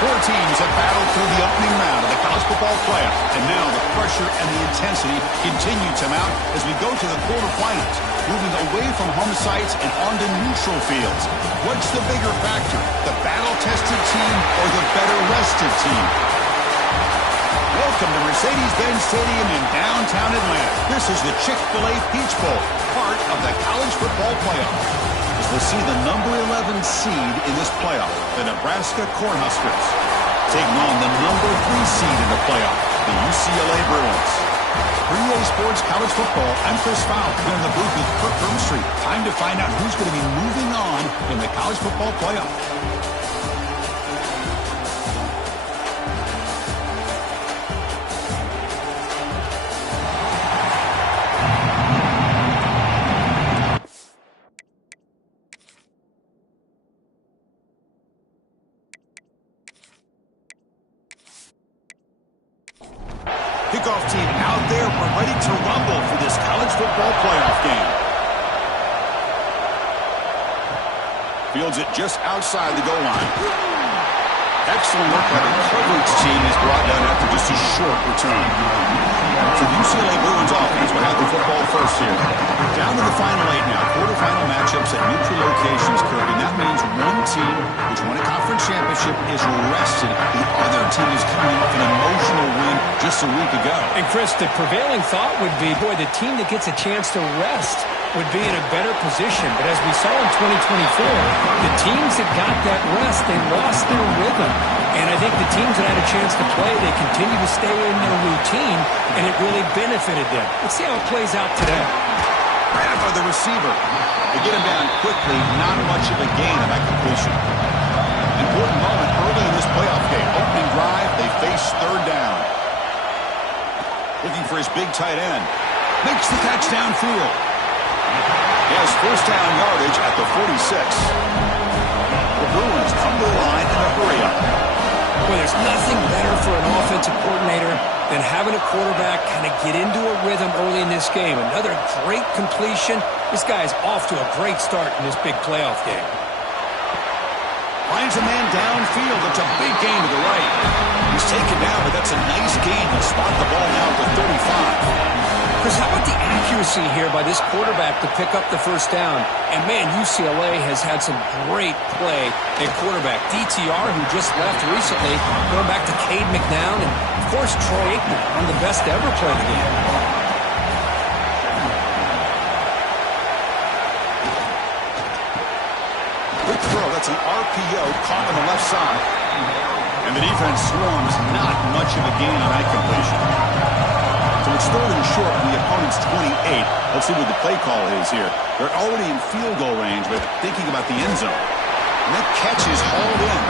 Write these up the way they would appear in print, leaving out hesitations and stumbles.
Four teams have battled through the opening round of the college football playoff, and now the pressure and the intensity continue to mount as we go to the quarterfinals, moving away from home sites and onto neutral fields. What's the bigger factor, the battle-tested team or the better-rested team? Welcome to Mercedes-Benz Stadium in downtown Atlanta. This is the Chick-fil-A Peach Bowl, part of the college football playoff. As we'll see the number 11 seed in this playoff, the Nebraska Cornhuskers, taking on the number 3 seed in the playoff, the UCLA Bruins. For EA Sports College Football, I'm Chris Fowl here in the booth with Kirk Vermstreet. Time to find out who's going to be moving on in the college football playoff. Kickoff team out there. We're ready to rumble for this college football playoff game. Fields it just outside the goal line. Excellent work by the coverage team is brought down after just a short return. So the UCLA Bruins offense will have the football first here. Down to the final 8 now. Quarterfinal matchups at neutral locations, Kirk, and that means one team which won a conference championship is rested. The other team is coming off an emotional win just a week ago. And Chris, the prevailing thought would be, boy, the team that gets a chance to rest would be in a better position. But as we saw in 2024, the teams that got that rest, they lost their rhythm. And I think the teams that had a chance to play, they continue to stay in their routine, and it really benefited them. Let's see how it plays out today. Grab by the receiver. They get him down quickly, not much of a gain of that completion. Important moment early in this playoff game. Opening drive, they face third down. Looking for his big tight end. Makes the catch downfield. He has first down yardage at the 46. The Bruins come to the line in a hurry-up. Well, there's nothing better for an offensive coordinator than having a quarterback kind of get into a rhythm early in this game. Another great completion. This guy is off to a great start in this big playoff game. Finds a man downfield. It's a big gain to the right. He's taken down, but that's a nice gain. He'll spot the ball now at the 35. Chris, how about the accuracy here by this quarterback to pick up the first down? And, man, UCLA has had some great play at quarterback. DTR, who just left recently, going back to Cade McNown, and, of course, Troy Aikman, one of the best to ever play the game. Quick throw. That's an RPO caught on the left side. And the defense swarms. Not much of a gain on that completion. So it's third and short from the opponent's 28. Let's see what the play call is here. They're already in field goal range, but thinking about the end zone. And that catch is hauled in.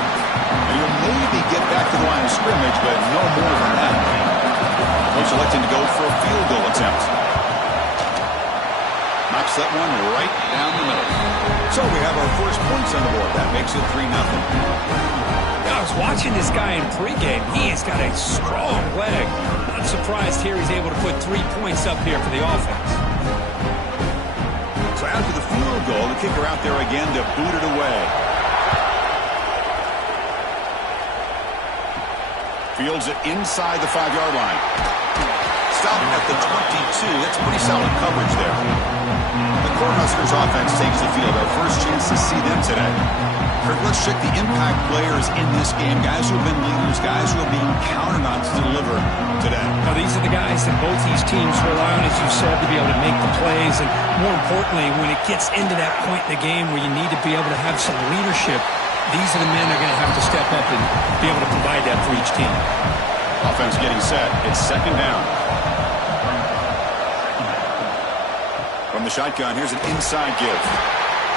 And you'll maybe get back to the line of scrimmage, but no more than that. Coach electing to go for a field goal attempt. Knocks that one right down the middle. So we have our first points on the board. That makes it 3-0. I was watching this guy in pregame. He has got a strong leg. Not surprised here he's able to put 3 points up here for the offense. So after the field goal, the kicker out there again to boot it away. Fields it inside the 5-yard line. Stopping at the 22. That's pretty solid coverage there. The Cornhuskers offense takes the field. Our first chance to see them today. Kirk, let's check the impact players in this game. Guys who have been leaders, guys who are being counted on to deliver today. Now, these are the guys that both these teams rely on, as you said, to be able to make the plays. And more importantly, when it gets into that point in the game where you need to be able to have some leadership, these are the men that are going to have to step up and be able to provide that for each team. Offense getting set. It's second down. From the shotgun, here's an inside give.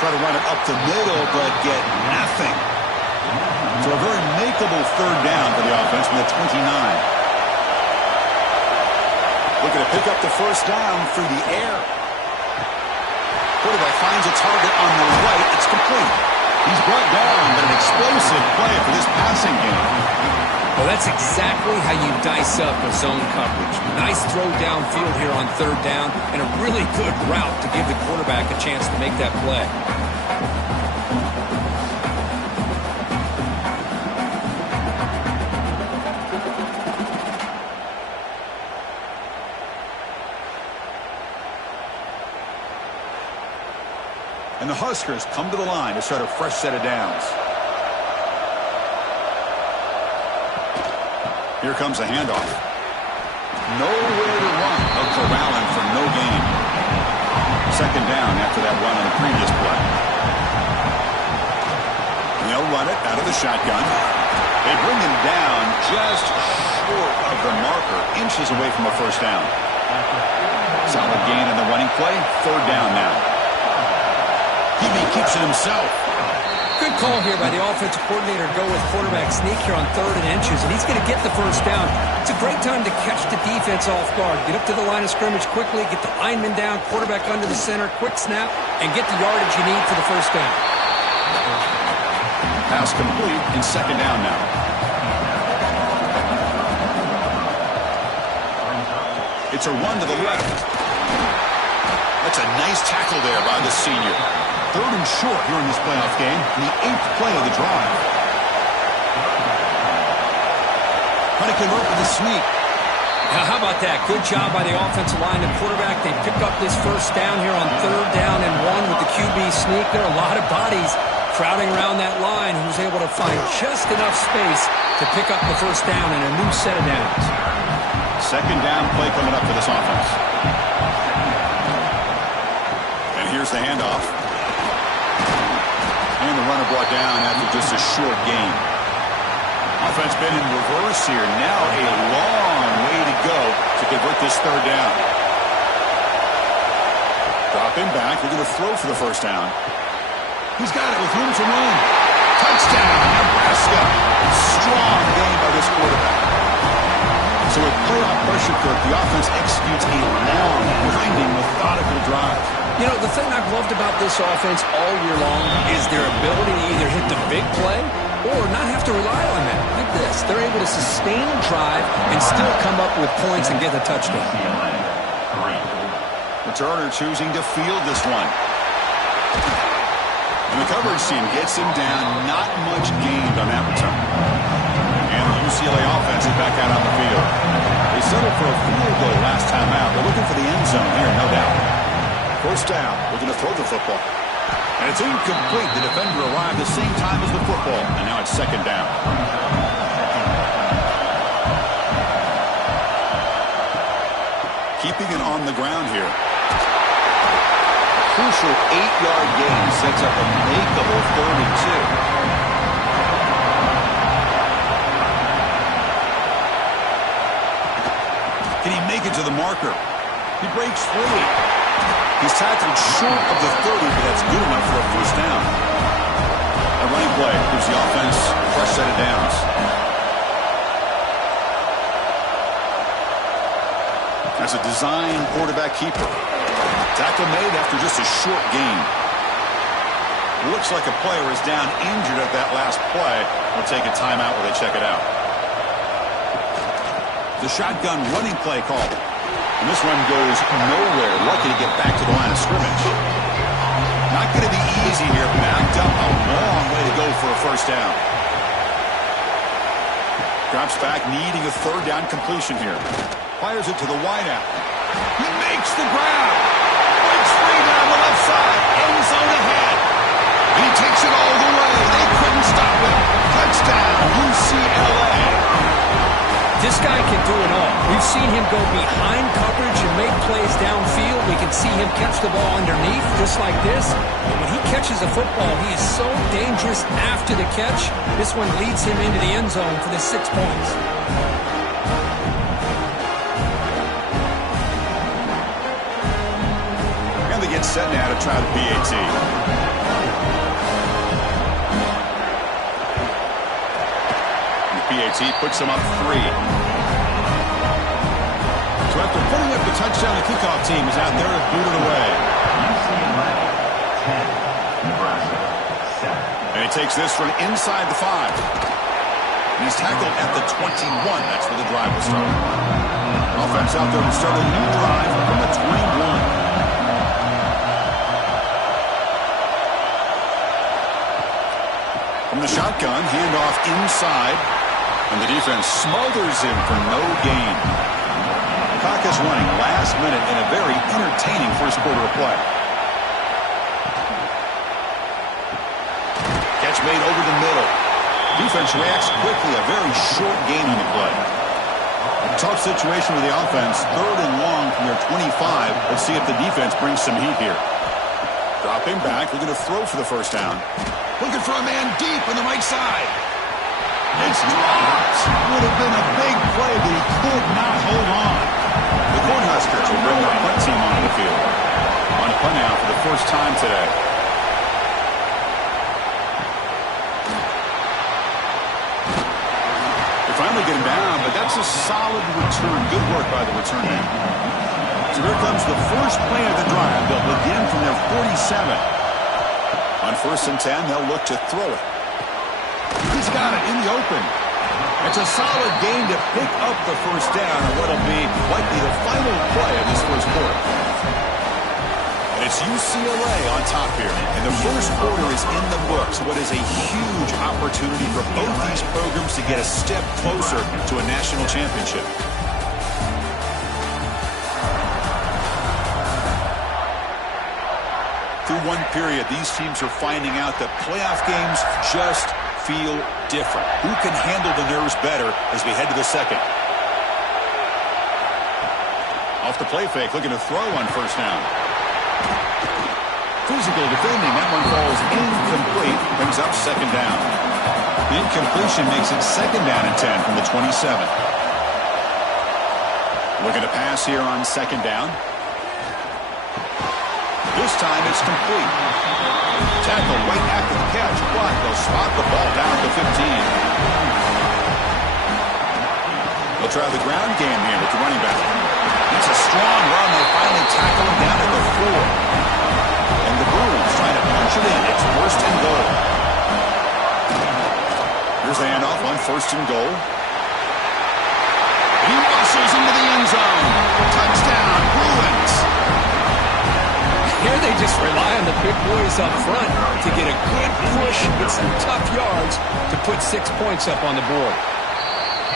Try to run it up the middle, but get nothing. So a very makeable third down for the offense from the 29. Looking to pick up the first down through the air. Quarterback finds a target on the right. It's complete. He's brought down, but an explosive play for this passing game. Well, that's exactly how you dice up a zone coverage. Nice throw downfield here on third down, and a really good route to give the quarterback a chance to make that play. And the Huskers come to the line to start a fresh set of downs. Here comes a handoff. Nowhere to run. No corralling for no gain. Second down after that run on the previous play. And they'll run it out of the shotgun. They bring him down just short of the marker, inches away from a first down. Solid gain in the running play. Third down now. He keeps it himself. Good call here by the offensive coordinator to go with quarterback sneak here on 3rd and inches, and he's going to get the first down. It's a great time to catch the defense off guard. Get up to the line of scrimmage quickly, get the lineman down, quarterback under the center, quick snap, and get the yardage you need for the first down. Pass complete and second down now. It's a run to the left. That's a nice tackle there by the senior. 3rd and short here in this playoff game, the 8th play of the drive. Trying to convert with the sneak. Now, how about that? Good job by the offensive line and quarterback. They pick up this first down here on 3rd down and 1 with the QB sneak. There are a lot of bodies crowding around that line. He was able to find just enough space to pick up the first down and a new set of downs. Second down play coming up for this offense. And here's the handoff. And the runner brought down after just a short gain. Offense been in reverse here. Now a long way to go to convert this third down. Dropping back. They're going to throw for the first down. He's got it with room to run. Touchdown, Nebraska. Strong game by this quarterback. So with playoff pressure, Kirk, the offense executes a long, winding, methodical drive. You know, the thing I've loved about this offense all year long is their ability to either hit the big play or not have to rely on that. Like this. They're able to sustain a drive and still come up with points and get a touchdown. Returner choosing to field this one. And the coverage team gets him down. Not much gained on that return. And the UCLA offense is back out on the field. They settled for a field goal last time out. They're looking for the end zone here, no doubt. First down, looking to throw the football. And it's incomplete. The defender arrived the same time as the football. And now it's second down. Keeping it on the ground here. A crucial 8-yard gain sets up a makeable 3rd and 2. Can he make it to the marker? He breaks free. He's tackled short of the 30, but that's good enough for a first down. A running play gives the offense a fresh set of downs. That's a design quarterback keeper. Tackle made after just a short gain. Looks like a player is down injured at that last play. We'll take a timeout while they check it out. The shotgun running play called. And this one goes nowhere. Lucky to get back to the line of scrimmage. Not going to be easy here. Backed up a long way to go for a first down. Drops back, needing a 3rd down completion here. Fires it to the wideout. He makes the grab. Breaks free down the left side. End zone ahead. And he takes it all the way. They couldn't stop him. Touchdown, UCLA. This guy can do it all. We've seen him go behind coverage and make plays downfield. We can see him catch the ball underneath just like this. And when he catches a football, he is so dangerous after the catch. This one leads him into the end zone for the 6 points. set now to try the PAT. And the PAT puts them up 3. So after putting up the touchdown, the kickoff team is out there to boot it away. UCLA 10, Nebraska 7. And he takes this from inside the 5. And he's tackled at the 21. That's where the drive will start. Offense out there to start a new drive from the 21. From the shotgun, handoff inside. And the defense smothers him for no gain. Clock is running last minute in a very entertaining first quarter of play. Catch made over the middle. Defense reacts quickly. A very short gain on the play. A tough situation with the offense. 3rd and long from their 25. Let's see if the defense brings some heat here. Dropping back. Looking to throw for the first down. Looking for a man deep on the right side. It's dropped. Would have been a big play, but he could not hold on. The Cornhuskers will bring their punt team onto the field. On a punt now for the first time today. They finally get him down, but that's a solid return. Good work by the return man. So here comes the first play of the drive. They'll begin from their 47. On 1st and 10, they'll look to throw it. He's got it in the open. It's a solid gain to pick up the first down on what will be likely the final play of this first quarter. And it's UCLA on top here. And the first quarter is in the books. What is a huge opportunity for both these programs to get a step closer to a national championship. Through one period, these teams are finding out that playoff games just feel different. Who can handle the nerves better as we head to the second? Off the play fake, looking to throw on first down. Physical defending, that one falls incomplete, brings up second down. The incompletion makes it second down and 10 from the 27. Looking to pass here on second down. This time it's complete. Tackle right after the catch. Block. They'll spot the ball down at the 15. They'll try the ground game here with the running back. It's a strong run. They finally tackle him down at the 4. And the Bruins trying to punch it in. It's 1st and goal. Here's the handoff on 1st and goal. He muscles into the end zone. Touchdown, Bruins. Here they just rely on the big boys up front to get a good push, get some tough yards to put 6 points up on the board.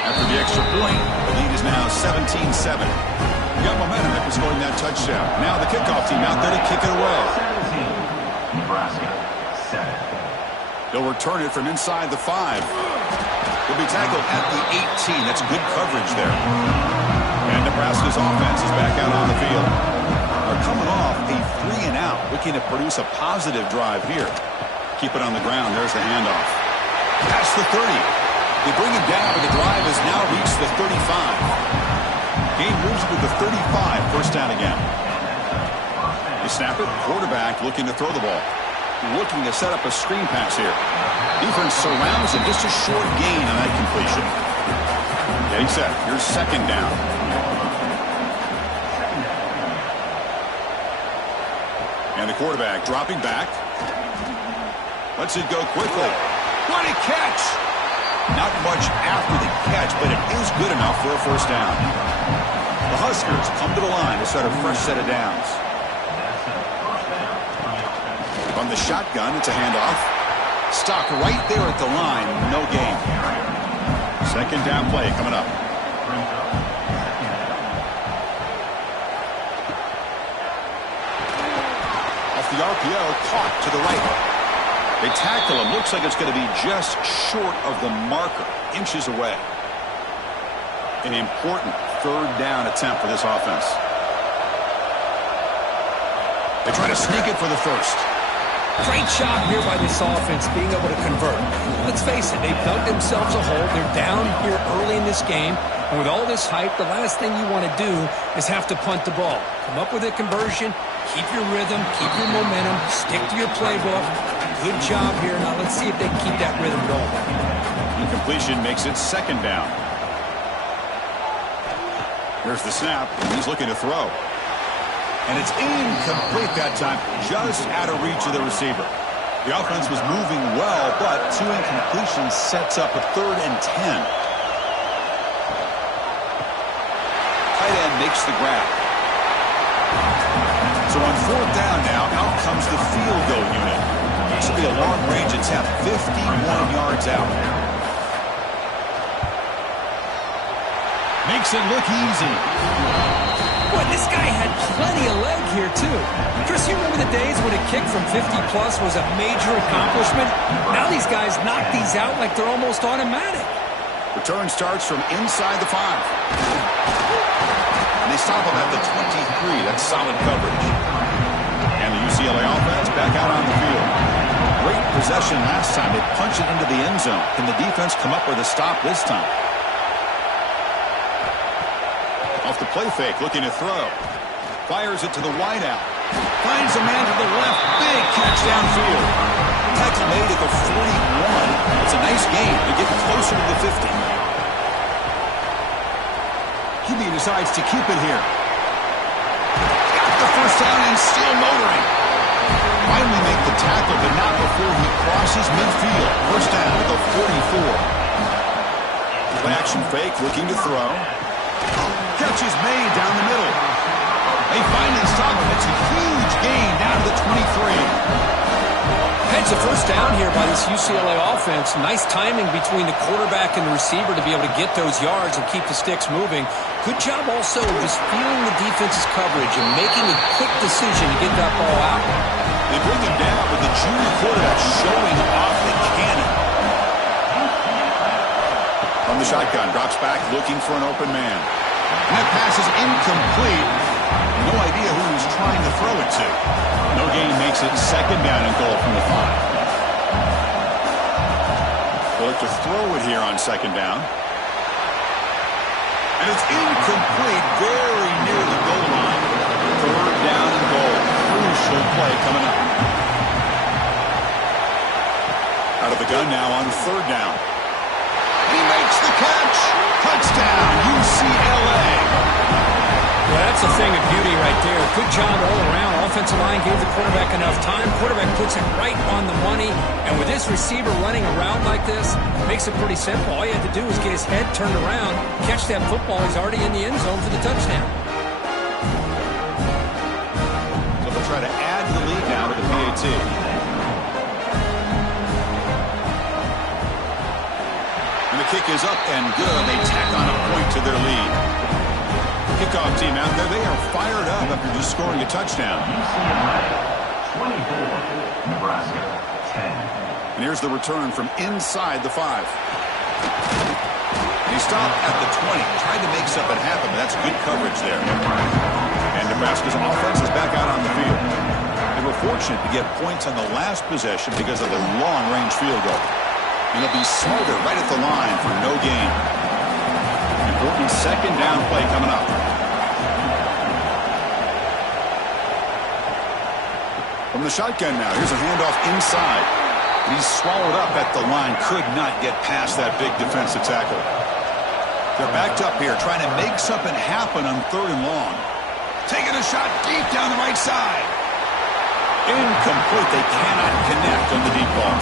After the extra point, the lead is now 17-7. We got momentum after scoring that touchdown. Now the kickoff team out there to kick it away. 17, Nebraska 7. They'll return it from inside the 5. They'll be tackled at the 18. That's good coverage there. And Nebraska's offense is back out on the field. They're coming off a 3 and out, looking to produce a positive drive here. Keep it on the ground. There's the handoff. Past the 30. They bring him down, but the drive has now reached the 35. Game moves it to the 35. First down again. They snap it. Quarterback looking to throw the ball. Looking to set up a screen pass here. Defense surrounds him. Just a short gain on that completion. Getting set. Here's second down. And the quarterback dropping back. Lets it go quickly. What a catch! Not much after the catch, but it is good enough for a first down. The Huskers come to the line to start a fresh set of downs. From the shotgun, it's a handoff. Stopped right there at the line. No gain. Second down play coming up. The RPO caught to the right. They tackle him. Looks like it's going to be just short of the marker. Inches away. An important third down attempt for this offense. They try to sneak it for the first. Great job here by this offense being able to convert. Let's face it, they've dug themselves a hole. They're down here early in this game. And with all this hype, the last thing you want to do is have to punt the ball. Come up with a conversion, Keep your rhythm, keep your momentum, stick to your playbook. Good job here. Now let's see if they can keep that rhythm going. Incompletion makes it second down. Here's the snap. He's looking to throw. And it's incomplete that time, just out of reach of the receiver. The offense was moving well, but 2 incompletions sets up a 3rd and 10. Tight end makes the grab. So on 4th down now, out comes the field goal unit. This will be a long-range attempt, 51 yards out. Makes it look easy. Boy, this guy had plenty of leg here, too. Chris, you remember the days when a kick from 50-plus was a major accomplishment? Now these guys knock these out like they're almost automatic. Return starts from inside the 5. And they stop him at the 23. That's solid coverage. And the UCLA offense back out on the field. Great possession last time. They punch it into the end zone. Can the defense come up with a stop this time? Off the play fake, looking to throw. Fires it to the wideout. Finds a man to the left. Big catch downfield. Tackle made at the 41. It's a nice game to get closer to the 50. QB decides to keep it here. Got the first down and still motoring. Finally make the tackle, but not before he crosses midfield. First down at the 44. Play action fake, looking to throw. Catch is made down the middle. They finally stop him. It's a huge gain down to the 23. It's a first down here by this UCLA offense. Nice timing between the quarterback and the receiver to be able to get those yards and keep the sticks moving. Good job also just feeling the defense's coverage and making a quick decision to get that ball out. They bring him down with the junior quarterback showing off the cannon. From the shotgun, drops back looking for an open man. And that pass is incomplete. No idea who he's trying to throw it to. No gain makes it second down and goal from the 5. They'll look to throw it here on second down. And it's incomplete, very near the goal line. 3rd down and goal. Crucial play coming up. Out of the gun now on 3rd down. He makes the catch. Touchdown, UCLA. Well, that's a thing of beauty right there. Good job all around. Offensive line gave the quarterback enough time. Quarterback puts it right on the money. And with this receiver running around like this, makes it pretty simple. All you had to do was get his head turned around, catch that football. He's already in the end zone for the touchdown. So they'll try to add the lead now to the PAT. And the kick is up and good. They tack on a point to their lead. Kickoff team out there. They are fired up after just scoring a touchdown. UCLA 24, Nebraska 10. And here's the return from inside the 5. He stopped at the 20. Tried to make something happen, but that's good coverage there. And Nebraska's offense is back out on the field. They were fortunate to get points on the last possession because of the long-range field goal. And they'll be smarter right at the line for no gain. Important second down play coming up. From the shotgun now, here's a handoff inside. He's swallowed up at the line, could not get past that big defensive tackle. They're backed up here, trying to make something happen on 3rd and long. Taking a shot deep down the right side. Incomplete, they cannot connect on the deep ball.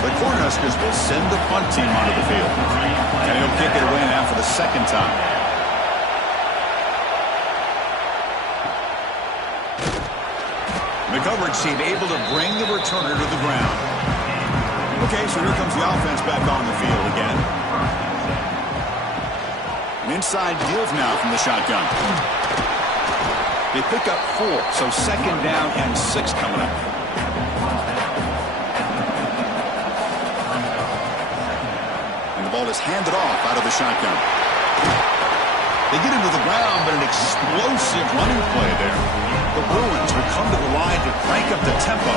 So the Cornhuskers will send the punt team onto the field. And he'll kick it away now for the second time. The coverage team able to bring the returner to the ground. Okay, so here comes the offense back on the field again. An inside give now from the shotgun. They pick up 4, so second down and 6 coming up. And the ball is handed off out of the shotgun. They get into the ground, but an explosive running play there. The Bruins will come to the line to crank up the tempo.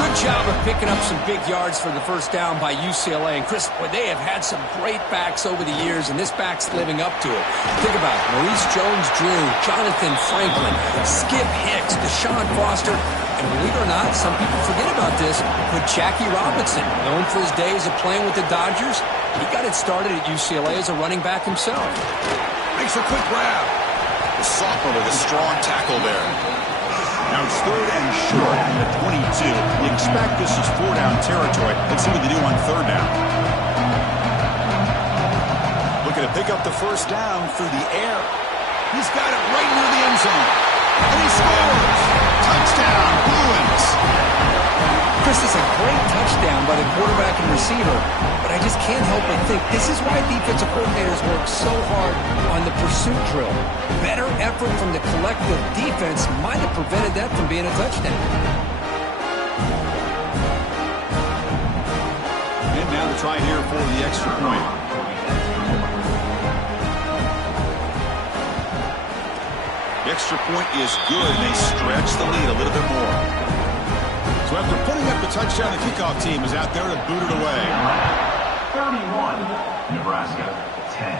Good job of picking up some big yards for the first down by UCLA. And Chris, boy, they have had some great backs over the years, and this back's living up to it. Think about it. Maurice Jones-Drew, Jonathan Franklin, Skip Hicks, Deshaun Foster, and believe it or not, some people forget about this, but Jackie Robinson, known for his days of playing with the Dodgers, he got it started at UCLA as a running back himself. Makes a quick grab. The sophomore with a strong tackle there. Now it's 3rd and short at the 22. You expect this is 4-down territory. Let's see what they do on 3rd down. Looking to pick up the first down through the air. He's got it right near the end zone. And he scores! Touchdown, Bruins! Chris, is a great touchdown by the quarterback and receiver, but I just can't help but think this is why defensive coordinators work so hard on the pursuit drill. Better effort from the collective defense might have prevented that from being a touchdown. And now the try here for the extra point. The extra point is good, and they stretch the lead a little bit more. So after putting up the touchdown, the kickoff team is out there to boot it away. 31, Nebraska 10.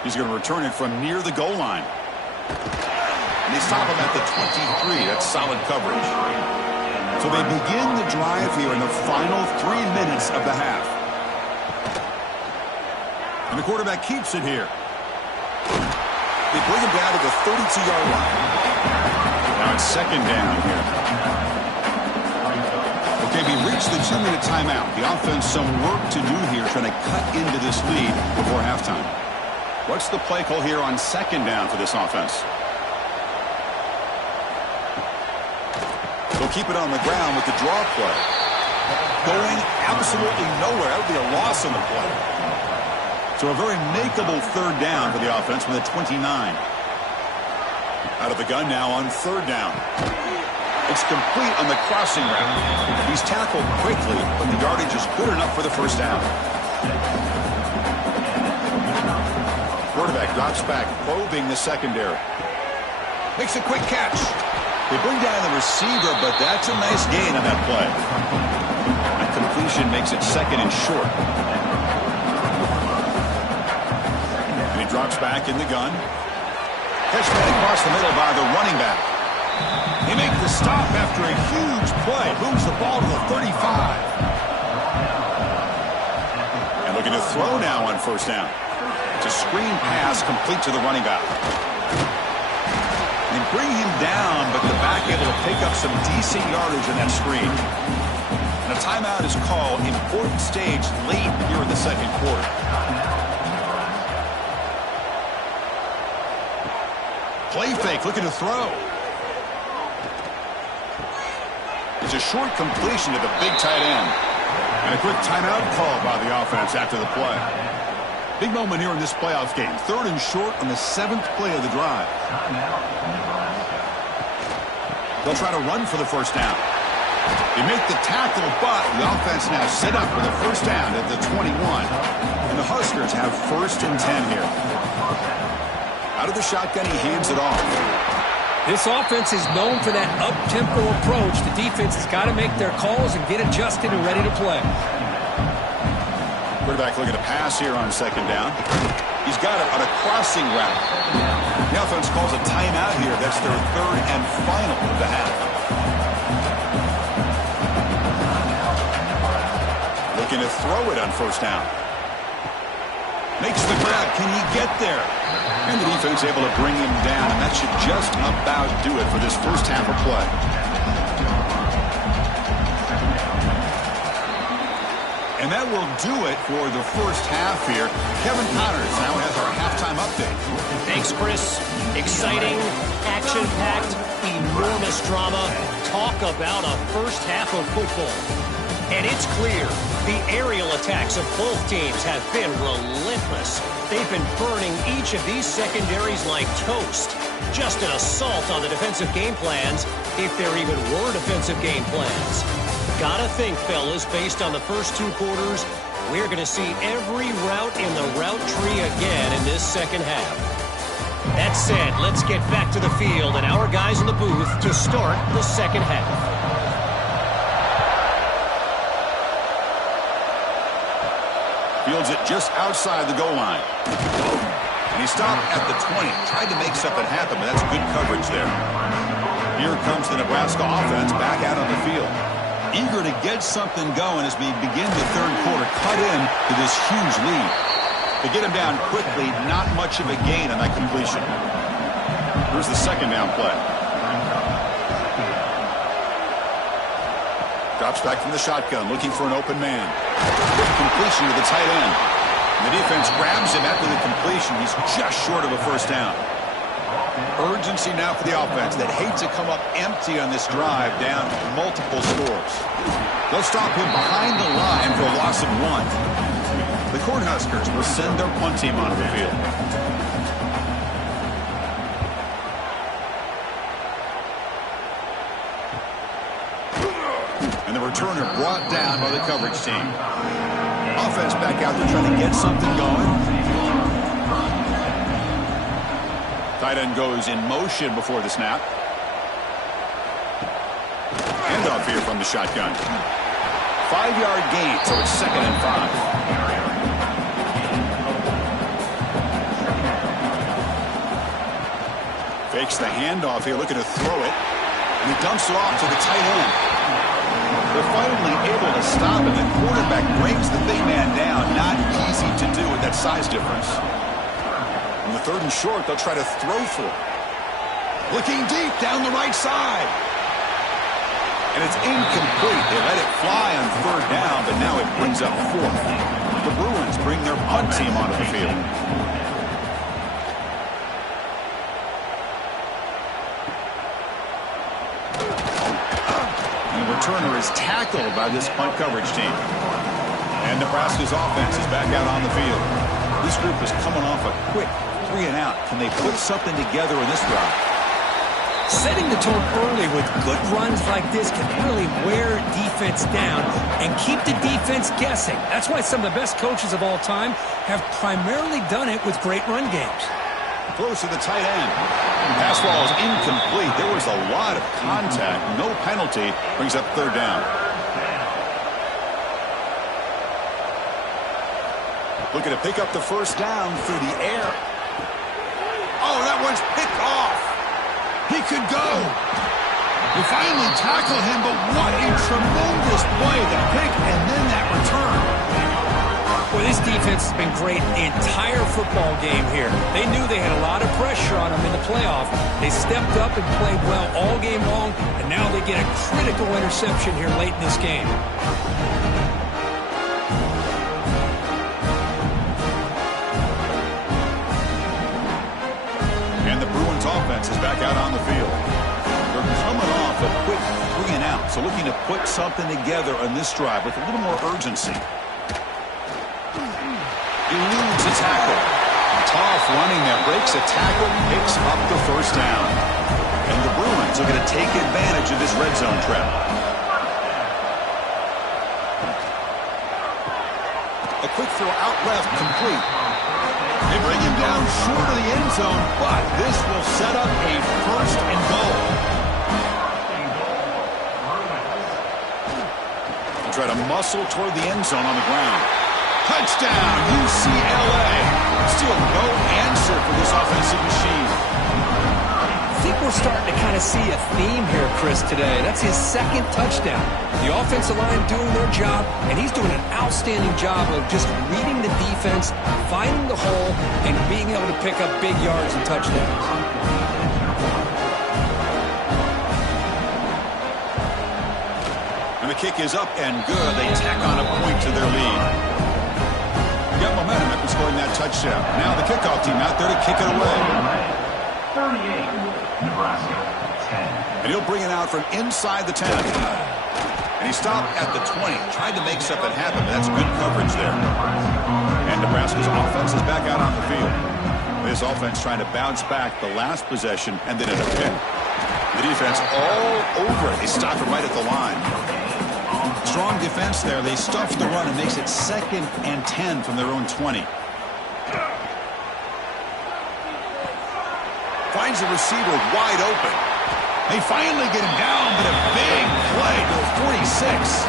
He's going to return it from near the goal line. And they stop him at the 23. That's solid coverage. So they begin the drive here in the final 3 minutes of the half. And the quarterback keeps it here. They bring him down to the 32-yard line. Now it's 2nd down here. Okay, we reached the 2-minute timeout. The offense some work to do here trying to cut into this lead before halftime. What's the play call here on 2nd down for this offense? They'll keep it on the ground with the draw play. Going absolutely nowhere. That would be a loss on the play. So a very makeable 3rd down for the offense from the 29. Out of the gun now on 3rd down. It's complete on the crossing route. He's tackled quickly, but the yardage is good enough for the first down. Quarterback drops back, probing the secondary. Makes a quick catch. They bring down the receiver, but that's a nice gain on that play. That completion makes it 2nd and short. And he drops back in the gun. Catch that across the middle by the running back. He makes the stop after a huge play. Moves the ball to the 35. And looking to throw now on 1st down. It's a screen pass complete to the running back. They bring him down, but the back able to pick up some decent yardage in that screen. And a timeout is called. Important stage late here in the 2nd quarter. Play fake, looking to throw. It's a short completion to the big tight end. And a quick timeout call by the offense after the play. Big moment here in this playoff game. 3rd and short on the 7th play of the drive. They'll try to run for the first down. They make the tackle, but the offense now set up for the first down at the 21. And the Huskers have 1st and 10 here. Out of the shotgun, he hands it off. This offense is known for that up-tempo approach. The defense has got to make their calls and get adjusted and ready to play. Quarterback looking to pass here on 2nd down. He's got it on a crossing route. The offense calls a timeout here. That's their 3rd and final of the half. Looking to throw it on 1st down. Makes the grab. Can he get there? And the defense able to bring him down, and that should just about do it for this first half of play. And that will do it for the first half here. Kevin Connors now has our halftime update. Thanks, Chris. Exciting, action-packed, enormous drama. Talk about a first half of football. And it's clear, the aerial attacks of both teams have been relentless. They've been burning each of these secondaries like toast. Just an assault on the defensive game plans, if there even were defensive game plans. Gotta think, fellas, based on the first 2 quarters, we're going to see every route in the route tree again in this second half. That said, let's get back to the field and our guys in the booth to start the second half. Fields it just outside the goal line. And he stopped at the 20. Tried to make something happen, but that's good coverage there. Here comes the Nebraska offense back out on the field. Eager to get something going as we begin the third quarter. Cut in to this huge lead. To get him down quickly, not much of a gain on that completion. Here's the second down play. Drops back from the shotgun, looking for an open man. Quick completion to the tight end. And the defense grabs him after the completion. He's just short of a first down. Urgency now for the offense that hates to come up empty on this drive, down multiple scores. They'll stop him behind the line for a loss of 1. The Cornhuskers will send their punt team onto the field. And the returner brought down by the coverage team. Offense back out there trying to get something going. Tight end goes in motion before the snap. Handoff here from the shotgun. 5-yard gain, so it's 2nd and 5. Fakes the handoff here, looking to throw it. And he dumps it off to the tight end. They're finally able to stop him. The quarterback brings the big man down. Not easy to do with that size difference. On the 3rd and short, they'll try to throw for it. Looking deep down the right side. And it's incomplete. They let it fly on 3rd down, but now it brings up 4th. The Bruins bring their punt team onto the field. Returner is tackled by this punt coverage team. And Nebraska's offense is back out on the field. This group is coming off a quick 3-and-out. Can they put something together in this drive? Setting the tone early with good runs like this can really wear defense down and keep the defense guessing. That's why some of the best coaches of all time have primarily done it with great run games. Close to the tight end. Pass ball is incomplete. There was a lot of contact. No penalty. Brings up 3rd down. Looking to pick up the first down through the air. Oh, that one's picked off. He could go. We finally tackle him, but what a tremendous play. The pick and then that return. Well, this defense has been great the entire football game here. They knew they had a lot of pressure on them in the playoff. They stepped up and played well all game long, and now they get a critical interception here late in this game. And the Bruins offense is back out on the field. They're coming off a quick 3-and-out, so looking to put something together on this drive with a little more urgency. Eludes a tackle. Tough running there. Breaks a tackle. Picks up the first down. And the Bruins are going to take advantage of this red zone trap. A quick throw out left. Complete. They bring him down short of the end zone, but this will set up a 1st and goal. They try to muscle toward the end zone on the ground. Touchdown, UCLA. Still no answer for this offensive machine. I think we're starting to kind of see a theme here, Chris, today. That's his 2nd touchdown. The offensive line doing their job, and he's doing an outstanding job of just reading the defense, finding the hole, and being able to pick up big yards and touchdowns. And the kick is up and good. They tack on a point to their lead. Got momentum after scoring that touchdown. Now the kickoff team out there to kick it away. 38, Nebraska, 10. And he'll bring it out from inside the 10. And he stopped at the 20. Tried to make something happen, but that's good coverage there. And Nebraska's offense is back out on the field. This offense trying to bounce back the last possession and then in a pick. The defense all over it. They stop it right at the line. Strong defense there. They stuff the run and makes it 2nd and 10 from their own 20. finds the receiver wide open. They finally get him down, but a big play to the 46.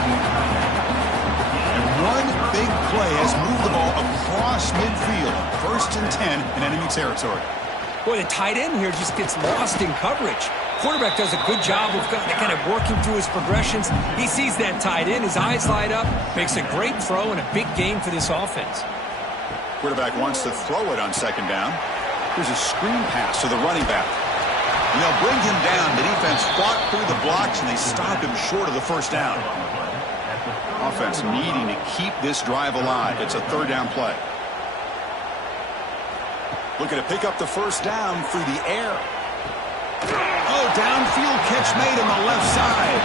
And one big play has moved the ball across midfield. 1st and 10 in enemy territory. Boy, the tight end here just gets lost in coverage. Quarterback does a good job of kind of working through his progressions. He sees that tight end, his eyes light up, makes a great throw and a big gain for this offense. Quarterback wants to throw it on 2nd down. Here's a screen pass to the running back. And they'll bring him down. The defense fought through the blocks, and they stopped him short of the 1st down. Offense needing to keep this drive alive. It's a 3rd down play. Looking to pick up the 1st down through the air. Oh, downfield catch made on the left side.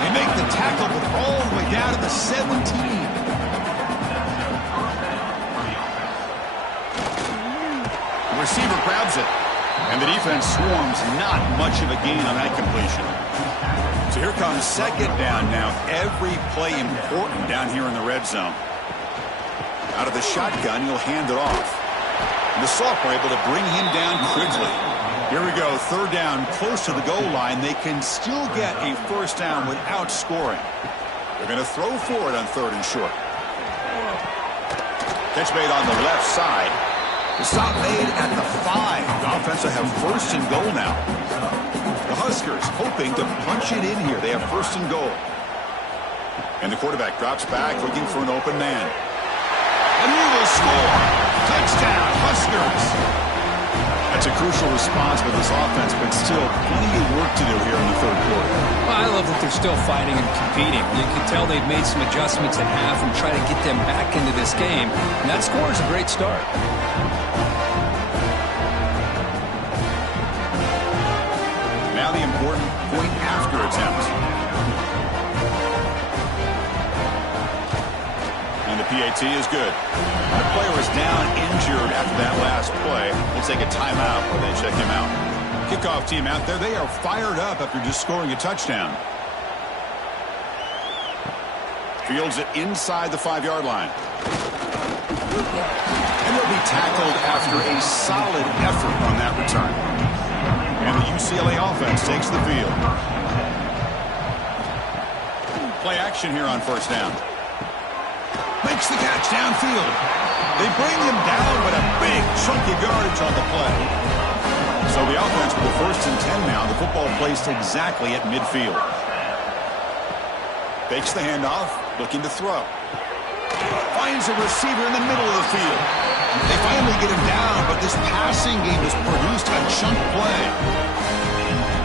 They make the tackle, but all the way down to the 17. The receiver grabs it, and the defense swarms. Not much of a gain on that completion. So here comes 2nd down now. Every play important down here in the red zone. Out of the shotgun, he'll hand it off. And the sophomore able to bring him down quickly. Here we go, 3rd down, close to the goal line. They can still get a 1st down without scoring. They're going to throw for it on 3rd and short. Catch made on the left side. The stop made at the 5. The offense will have 1st and goal now. The Huskers hoping to punch it in here. They have 1st and goal. And the quarterback drops back looking for an open man. And he will score. Touchdown, Huskers. That's a crucial response with this offense, but still plenty of work to do here in the 3rd quarter. Well, I love that they're still fighting and competing. You can tell they've made some adjustments at half and try to get them back into this game. And that score is a great start. Now the important point after attempt. And the PAT is good. The player is down injured after that last play. We'll take a timeout while they check him out. Kickoff team out there. They are fired up after just scoring a touchdown. Fields it inside the 5-yard line. And they'll be tackled after a solid effort on that return. And the UCLA offense takes the field. Play action here on 1st down. Makes the catch downfield. They bring him down, but a big chunk of yardage on the play. So the offense with the 1st and 10 now. The football placed exactly at midfield. Fakes the handoff, looking to throw. Finds a receiver in the middle of the field. They finally get him down, but this passing game has produced a chunk play.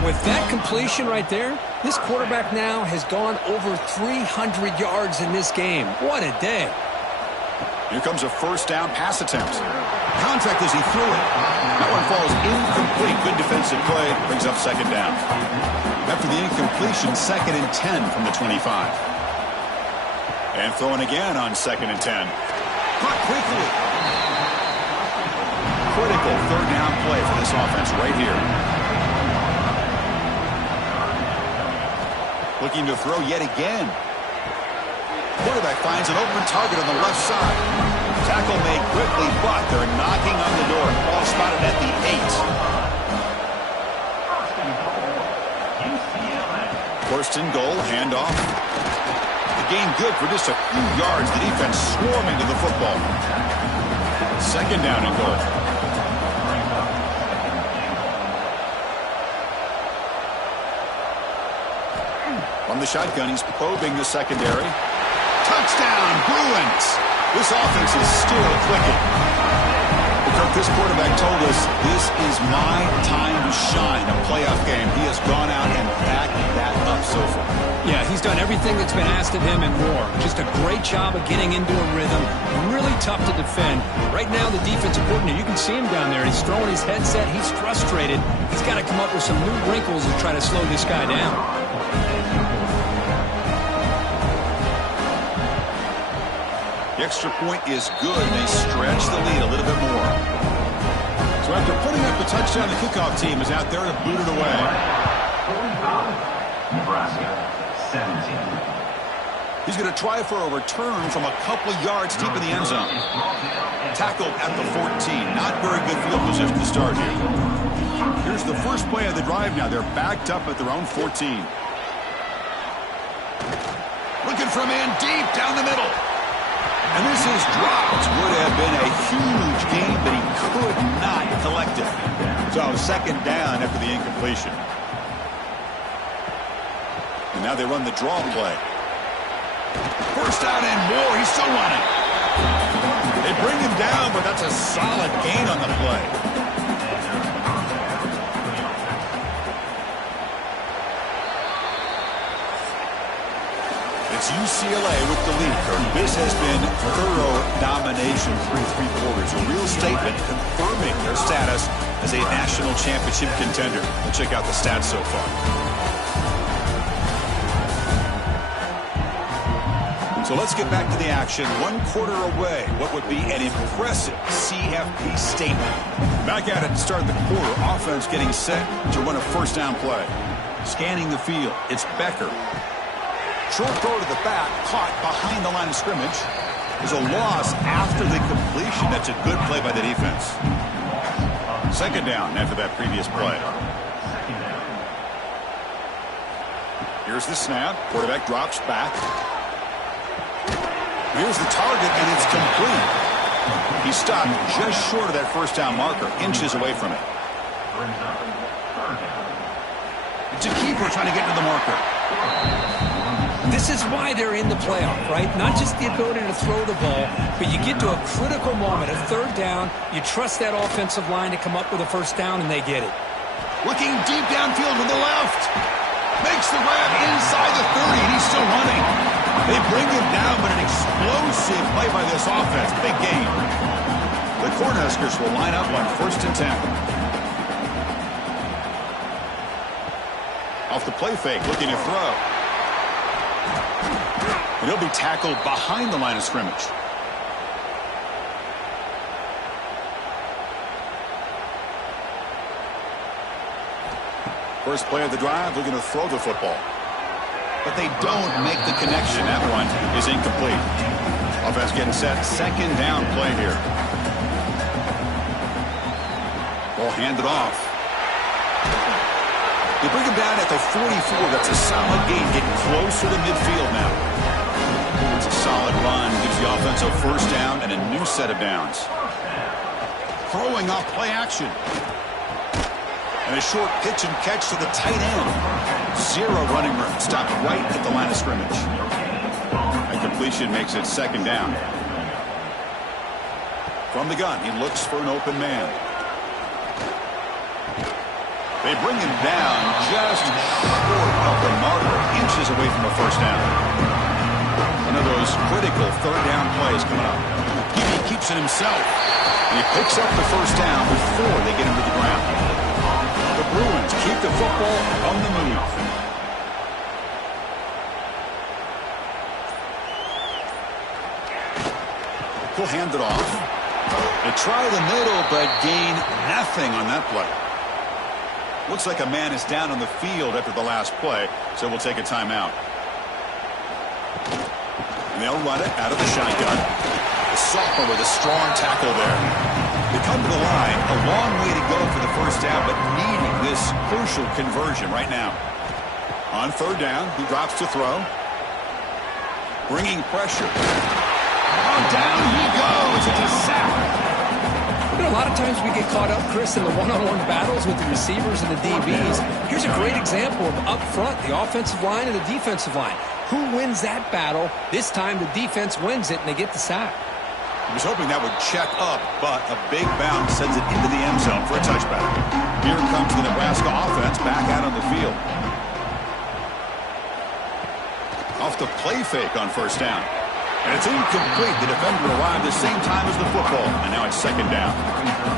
With that completion right there, this quarterback now has gone over 300 yards in this game. What a day. Here comes a 1st down pass attempt. Contact as he threw it. That one falls incomplete. Good defensive play. Brings up 2nd down. After the incompletion, 2nd and 10 from the 25. And throwing again on 2nd and 10. Caught quickly. Critical 3rd down play for this offense right here. Looking to throw yet again. Quarterback finds an open target on the left side. Tackle made quickly, but they're knocking on the door. Ball spotted at the 8. 1st and goal, handoff. The gain good for just a few yards. The defense swarming to the football. 2nd down and goal. From the shotgun, he's probing the secondary. Touchdown, Bruins! This offense is still clicking. Kirk, this quarterback told us this is my time to shine, a playoff game. He has gone out and backed that up so far. Yeah, he's done everything that's been asked of him and more. Just a great job of getting into a rhythm. Really tough to defend. Right now, the defensive coordinator, you can see him down there. He's throwing his headset. He's frustrated. He's got to come up with some new wrinkles and try to slow this guy down. The extra point is good. They stretch the lead a little bit more. So after putting up the touchdown, the kickoff team is out there to boot it away. Nebraska, 17. He's going to try for a return from a couple of yards deep in the end zone. Tackled at the 14. Not very good field position to start here. Here's the first play of the drive now. They're backed up at their own 14. Looking for a man deep down the middle. And this is dropped. Would have been a huge gain, but he could not collect it. So second down after the incompletion. And now they run the draw play. First down and more. He's still running. They bring him down, but that's a solid gain on the play. It's UCLA with the lead. This has been thorough domination through three quarters. A real statement confirming their status as a national championship contender. We'll check out the stats so far. So let's get back to the action. 1 quarter away. What would be an impressive CFP statement. Back at it to start the quarter. Offense getting set to run a first down play. Scanning the field. It's Becker. Short throw to the back, caught behind the line of scrimmage. There's a loss after the completion. That's a good play by the defense. Second down after that previous play. Here's the snap. Quarterback drops back. Here's the target, and it's complete. He stopped just short of that first down marker, inches away from it. It's a keeper trying to get to the marker. This is why they're in the playoff, right? Not just the ability to throw the ball, but you get to a critical moment, a third down, you trust that offensive line to come up with a first down, and they get it. Looking deep downfield with the left. Makes the grab inside the 30, and he's still running. They bring him down, but an explosive play by this offense. Big gain. The Cornhuskers will line up on 1st and 10. Off the play fake, looking to throw. And he'll be tackled behind the line of scrimmage. First play of the drive, looking to throw the football. But they don't make the connection. That one is incomplete. Offense getting set. Second down play here. Ball handed off. They bring him down at the 44. That's a solid gain. Getting closer to midfield now. It's a solid run. Gives the offense a first down and a new set of downs. Throwing off play action. And a short pitch and catch to the tight end. Zero running room. Stopped right at the line of scrimmage. A completion makes it second down. From the gun, he looks for an open man. They bring him down just short of the marker, inches away from a first down. One of those critical third down plays coming up. He keeps it himself. And he picks up the first down before they get him to the ground. The Bruins keep the football on the move. He'll hand it off. They try the middle, but gain nothing on that play. Looks like a man is down on the field after the last play, so we'll take a timeout. And they'll run it out of the shotgun. The sophomore with a strong tackle there. They come to the line, a long way to go for the first down, but needing this crucial conversion right now. On third down, he drops to throw. Bringing pressure. Oh, down he goes. It's a sack. You know, a lot of times we get caught up, Chris, in the one-on-one battles with the receivers and the DBs. Here's a great example of up front, the offensive line and the defensive line. Who wins that battle? This time the defense wins it, and they get the sack. He was hoping that would check up, but a big bounce sends it into the end zone for a touchback. Here comes the Nebraska offense back out on the field. Off the play fake on first down. And it's incomplete. The defender arrived the same time as the football. And now it's second down.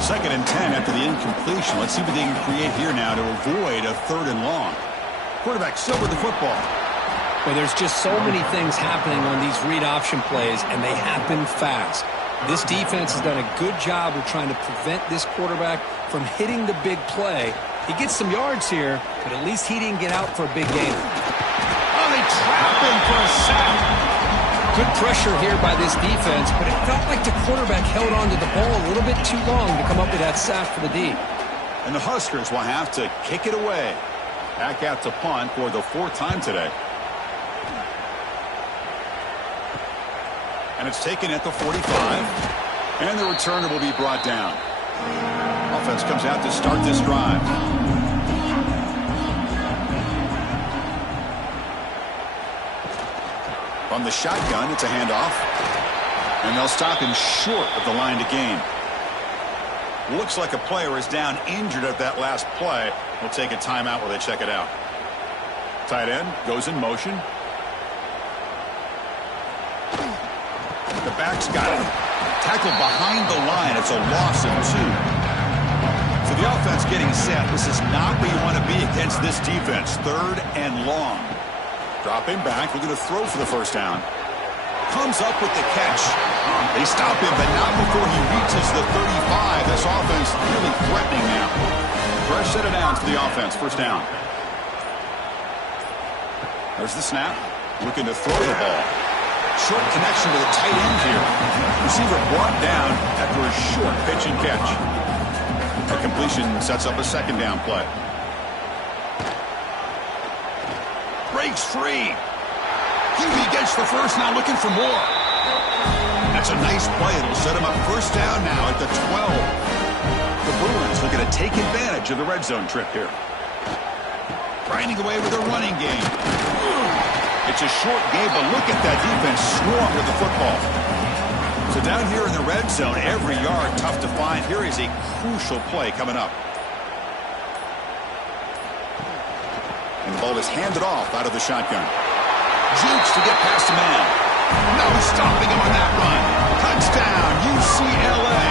2nd and 10 after the incompletion. Let's see what they can create here now to avoid a 3rd and long. Quarterback still with the football. Well, there's just so many things happening on these read option plays, and they happen fast. This defense has done a good job of trying to prevent this quarterback from hitting the big play. He gets some yards here, but at least he didn't get out for a big gain. Oh, they trap him for a sack. Good pressure here by this defense, but it felt like the quarterback held on to the ball a little bit too long to come up with that sack for the D. And the Huskers will have to kick it away. Back out to punt for the 4th time today. And it's taken at the 45. And the returner will be brought down. Offense comes out to start this drive. From the shotgun, it's a handoff. And they'll stop him short of the line to gain. Looks like a player is down injured at that last play. We'll take a timeout while they check it out. Tight end goes in motion. The back's got it. Tackled behind the line. It's a loss of 2. So the offense getting set. This is not where you want to be against this defense. 3rd and long. Drop him back. We're going to throw for the first down. Comes up with the catch. They stop him, but not before he reaches the 35. This offense really threatening now. Fresh set of downs for the offense. First down. There's the snap. Looking to throw the ball. Short connection to the tight end here. Receiver brought down after a short pitch and catch. The completion sets up a 2nd down play. Breaks free. QB gets the first, now looking for more. That's a nice play. It'll set him up first down now at the 12. The Bruins looking to take advantage of the red zone trip here. Grinding away with a running game. It's a short game, but look at that defense swarm with the football. So down here in the red zone, every yard tough to find. Here is a crucial play coming up. And the ball is handed off out of the shotgun. Jukes to get past a man. No stopping him on that run. Touchdown, UCLA.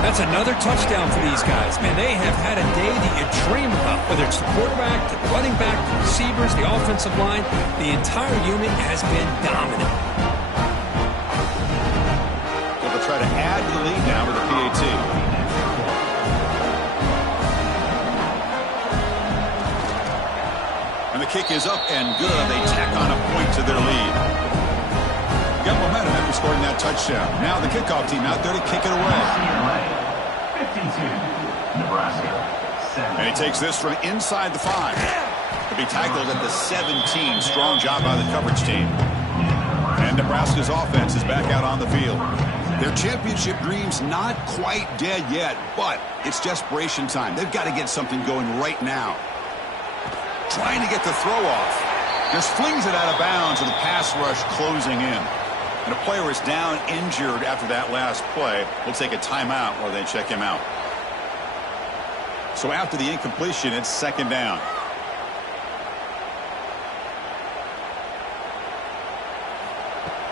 That's another touchdown for these guys. Man, they have had a day that you dream about. Whether it's the quarterback, the running back, the receivers, the offensive line, the entire unit has been dominant. So they'll try to add to the lead now with a PAT. And the kick is up and good. They tack on a point to their lead. Got momentum after scoring that touchdown. Now the kickoff team out there to kick it away. UCLA 52, Nebraska 7. And he takes this from inside the 5. To be tackled at the 17. Strong job by the coverage team. And Nebraska's offense is back out on the field. Their championship dreams not quite dead yet, but it's desperation time. They've got to get something going right now. Trying to get the throw off. Just flings it out of bounds with the pass rush closing in. And a player is down injured after that last play. We'll take a timeout while they check him out. So after the incompletion, it's 2nd down.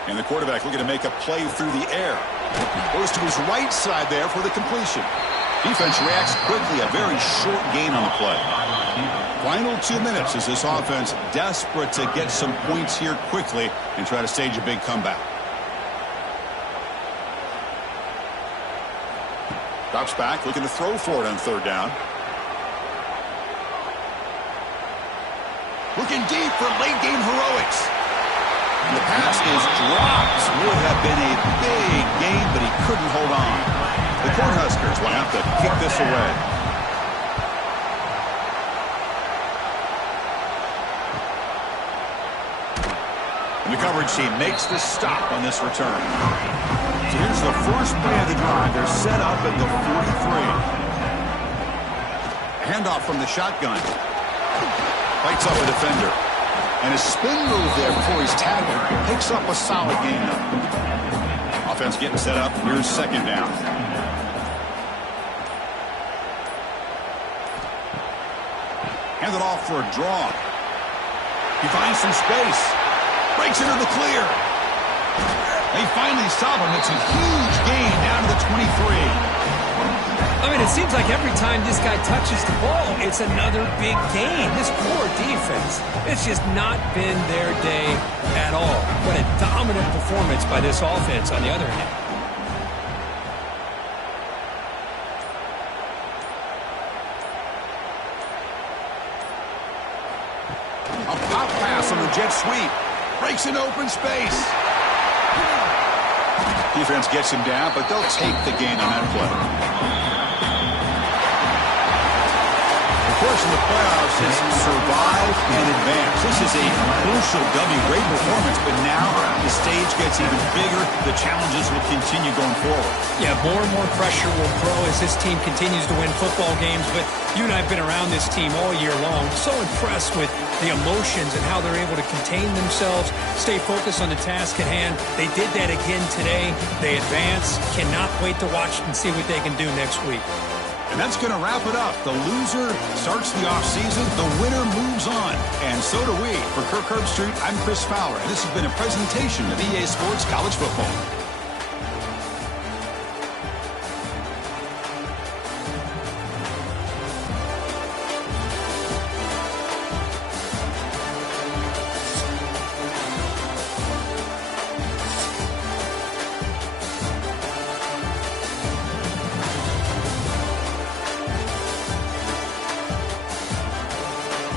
And the quarterback looking to make a play through the air. Goes to his right side there for the completion. Defense reacts quickly. A very short gain on the play. Final 2 minutes as this offense desperate to get some points here quickly and try to stage a big comeback. Drops back, looking to throw for it on 3rd down. Looking deep for late game heroics. And the pass is dropped. Would have been a big gain, but he couldn't hold on. The Cornhuskers will have to kick this away. And the coverage team makes the stop on this return. So here's the first play of the drive. They're set up at the 43. Handoff from the shotgun. Fights up a defender. And a spin move there before he's tackled. Picks up a solid gain though. Offense getting set up. Here's 2nd down. Hand it off for a draw. He finds some space. Breaks into the clear. They finally stop him. It's a huge gain down to the 23. I mean, it seems like every time this guy touches the ball, it's another big gain. This poor defense, it's just not been their day at all. What a dominant performance by this offense on the other hand. A pop pass on the jet sweep. Breaks into open space. Defense gets him down, but they'll take the gain on that play. course, in the playoffs is survive and advance. This is a crucial W. Great performance, but now the stage gets even bigger. The challenges will continue going forward. Yeah, more and more pressure will grow as this team continues to win football games, but you and I have been around this team all year long. So impressed with the emotions and how they're able to contain themselves, stay focused on the task at hand. They did that again today. They advance. Cannot wait to watch and see what they can do next week. And that's going to wrap it up. The loser starts the offseason. The winner moves on. And so do we. For Kirk Herbstreit, I'm Chris Fowler. And this has been a presentation of EA Sports College Football.